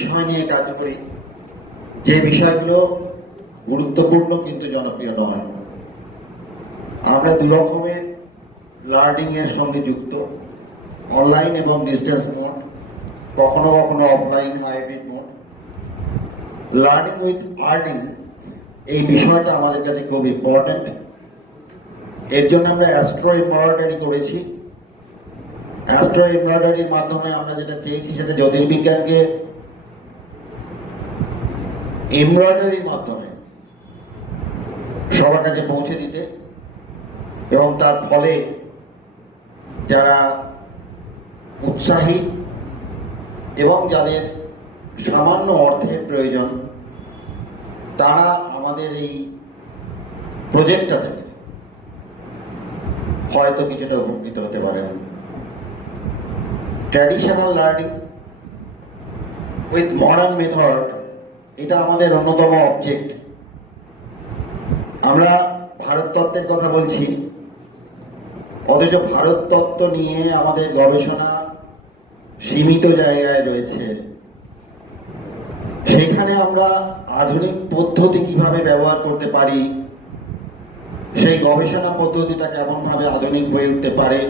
বিষয় নিয়ে কাজ করি। যে বিষয়গুলো গুরুত্বপূর্ণ কিন্তু জনপ্রিয় নয়। আমরা দু রকমের লার্নিং এর সঙ্গে যুক্ত। অনলাইন এবং ডিস্টেন্স মোড কখনো কখনো offline hybrid mode learning with earning এই বিষয়টা আমাদের কাছে খুব ইম্পর্ট্যান্ট এর জন্য আমরা অ্যাস্ট্রো এমব্রয়ডারি করেছি। অ্যাস্ট্রো এমব্রয়ডারির মাধ্যমে আমরা যেটা চেয়েছি সেটা জ্যোতির্বিজ্ঞানকে এমব্রয়ডারির মাধ্যমে সবার কাছে পৌঁছে দিতে এবং তার ফলে যারা উৎসাহী এবং যাদের সামান্য অর্থের প্রয়োজন, তারা আমাদের এই প্রজেক্টটা থেকে হয়তো কিছুটা উপকৃত হতে পারেন। Traditional learning with modern method এটা আমাদের অন্যতম অবজেক্ট আমরা ভারত তত্ত্বের কথা বলছি, অথচ ভারত তত্ত্ব নিয়ে আমাদের গবেষণা সীমিত জায়গায় রয়েছে। সেখানে আমরা আধুনিক পদ্ধতি কীভাবে ব্যবহার করতে পারি, সেই গবেষণা পদ্ধতিটা কেমনভাবে আধুনিক হয়ে উঠতে পারে।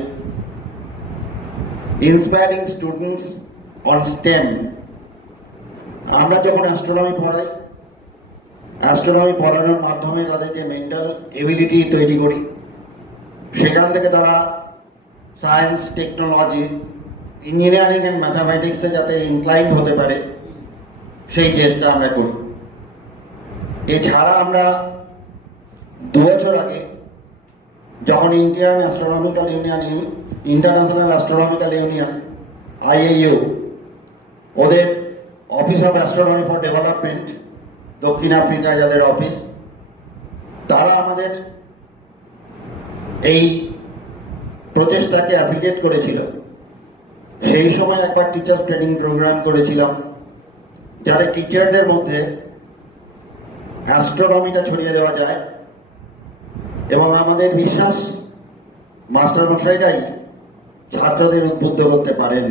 ইন্সপায়ারিং স্টুডেন্টস অন স্টেম আমরা যখন অ্যাস্ট্রোনমি পড়াই অ্যাস্ট্রোনমি পড়ানোর মাধ্যমে তাদেরকে মেন্টাল এবিলিটি তৈরি করি। সেখান থেকে তারা সায়েন্স টেকনোলজি ইঞ্জিনিয়ারিং অ্যান্ড ম্যাথামেটিক্সে যাতে ইনক্লাইন হতে পারে, সেই চেষ্টা আমরা করি। এছাড়া আমরা দু বছর আগে যখন Indian astronomical union international astronomical union IAU ওদের office of astronomy for development দক্ষিণ আফ্রিকায় যাদের অফিস তারা আমাদের এই প্রচেষ্টাকে অ্যাপ্লিকেট করেছিল। সেই সময় একবার টিচার্স ট্রেনিং প্রোগ্রাম করেছিলাম, যাতে টিচারদের মধ্যে অ্যাস্ট্রোনমিটা ছড়িয়ে দেওয়া যায় এবং আমাদের বিশ্বাস মাস্টার মশাইরাই ছাত্রদের উদ্বুদ্ধ করতে পারেন।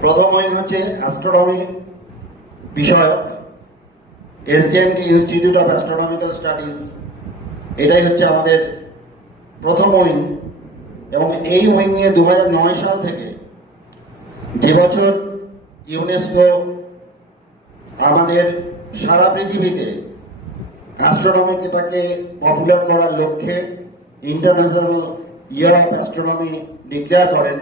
প্রথম উইং হচ্ছে অ্যাস্ট্রোনমি বিষয়ক SDMT institute of astronomical studies এটাই হচ্ছে আমাদের প্রথম উইং। এবং এই উইংয়ে দু নয় সাল থেকে যে বছর ইউনেস্কো আমাদের সারা পৃথিবীতে অ্যাস্ট্রোনমিটাকে পপুলার করার লক্ষ্যে international year of astronomy declare করেন